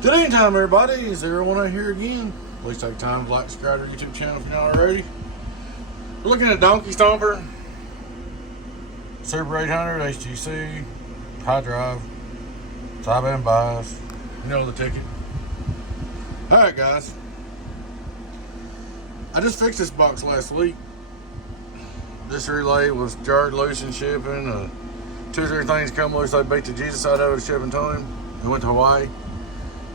Good evening time, everybody. 018 here again. Please take time to like, subscribe to our YouTube channel if you're not already. We're looking at Donkey Stomper Super 800 HGC high drive sideband bias. You know the ticket. Alright guys, I just fixed this box last week. This relay was jarred loose in shipping. 2 or 3 things come loose. I beat the Jesus out of it shipping to him. He went to Hawaii.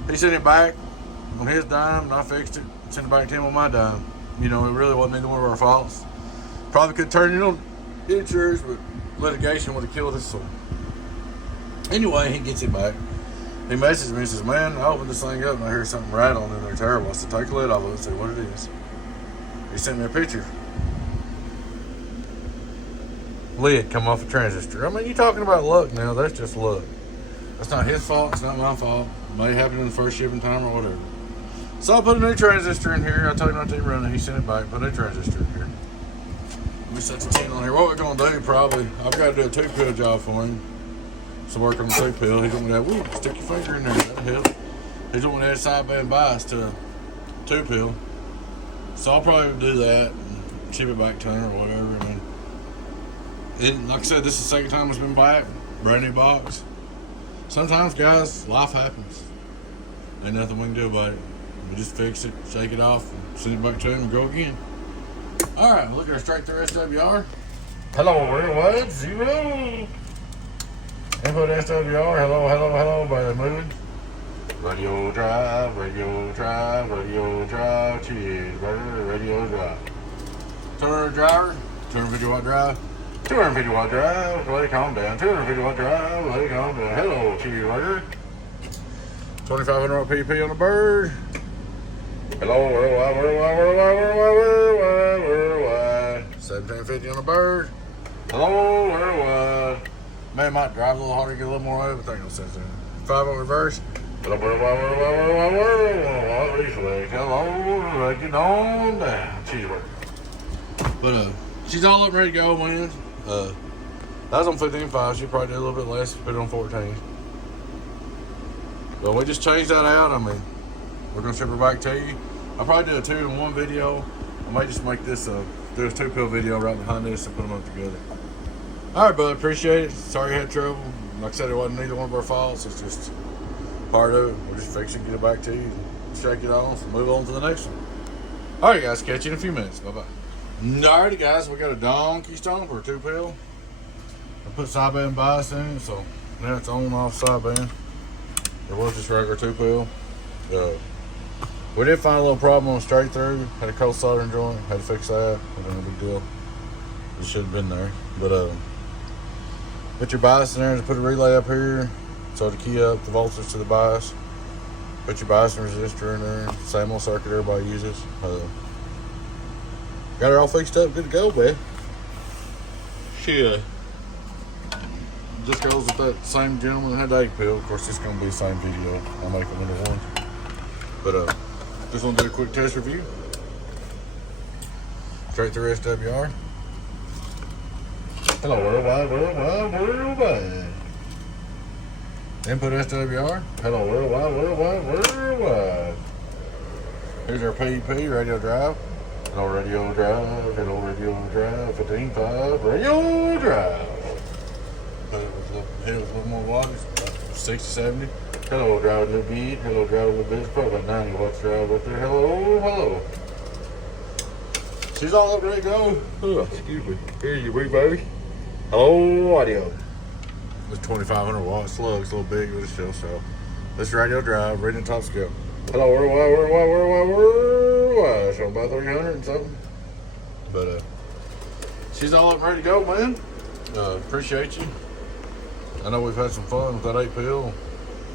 He sent it back on his dime, and I fixed it. Sent it back to him on my dime. You know, it really wasn't either one of our faults. Probably could turn it on insurance, but litigation would have killed us. So anyway, he gets it back. He messages me and says, "Man, I opened this thing up and I hear something rattling in there terrible." I said, "Take a lid off of it and see what it is." He sent me a picture. Lid come off a transistor. I mean, you talking about luck now? That's just luck. That's not his fault. It's not my fault. It may happen in the first shipping time or whatever. So I put a new transistor in here. I told him not to run it. He sent it back. Put a new transistor in here. Let me set the 10 on here. What we're going to do, probably, I've got to do a 2-pill job for him. So work on the 2-pill. He's going to go, stick your finger in there. That'll help. He's going to add sideband bias to a 2-pill. So I'll probably do that and ship it back to him or whatever. I mean, like I said, this is the second time it's been back. Brand new box. Sometimes, guys, life happens. Ain't nothing we can do about it. We just fix it, shake it off, and send it back to him and go again. Alright, we'll look at our straight through SWR. Hello, worldwide 0. Input SWR, hello, by the moving. Radio drive, cheeseburger, radio drive. 200 driver, 250 watt drive. 250 watt drive, let it calm down. 250 watt drive, let it calm down. Hello, cheeseburger. 2500 watt PP on the bird. Hello, worldwide. 1750 on the bird. Hello, worldwide. Man, might drive a little harder, get a little more out of it, but ain't no sense in it. 5 on reverse. Hello, worldwide, reflex. Hello, let it on down. Cheeseburger. But, she's all up and ready to go, man. That was on 15.5. She probably did a little bit less, put it on 14. But we just changed that out. I mean, we're gonna ship her back to you. I'll probably do a 2-in-1 video. I might just make this do a 2-pill video right behind this and put them up together. All right, bud, appreciate it. Sorry you had trouble. Like I said, it wasn't either one of our faults. It's just part of it. We'll just fix it, get it back to you, shake it off, and move on to the next one. All right, guys, catch you in a few minutes. Bye-bye. Alrighty guys, we got a Donkey Stomper 2-pill. I put sideband bias in it, so now it's on and off sideband. It was just regular 2-pill. We did find a little problem on straight through. Had a cold soldering joint, had to fix that. Wasn't a big deal. It should have been there. But put your bias in there and put a relay up here. So to key up the voltage to the bias. Put your bias and resistor in there. Same old circuit everybody uses. Got her all fixed up, good to go, man. Shit. Just goes with that same gentleman that had the 8-pill. Of course, it's going to be the same video. I'll make them into one. But, just want to do a quick test review. Straight through SWR. Hello, worldwide. Input SWR. Hello, worldwide. Here's our PEP, radio drive. Hello, radio drive, 15.5, radio drive. Hit it with a little more wattage, 60, 70. Hello, drive a little beat, hello, drive a little bit. It's probably about 90 watts drive up there. Hello. She's all up ready to go. Oh, excuse me. Here you be, baby. Hello, audio. It's 2,500 watt slug. It's a little big with a shell cell. This is radio drive, reading the top scale. Hello, worldwide. So about 300 and something. But she's all up and ready to go, man. Appreciate you. I know we've had some fun with that 8-pill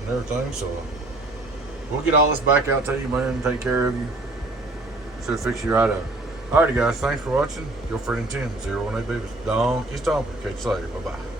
and everything, so we'll get all this back out to you, man, and take care of you. Should fix you right up. Alrighty, guys, thanks for watching. Your friend in 10, 018 Beavis, Donkey Stomper. Catch you later. Bye-bye.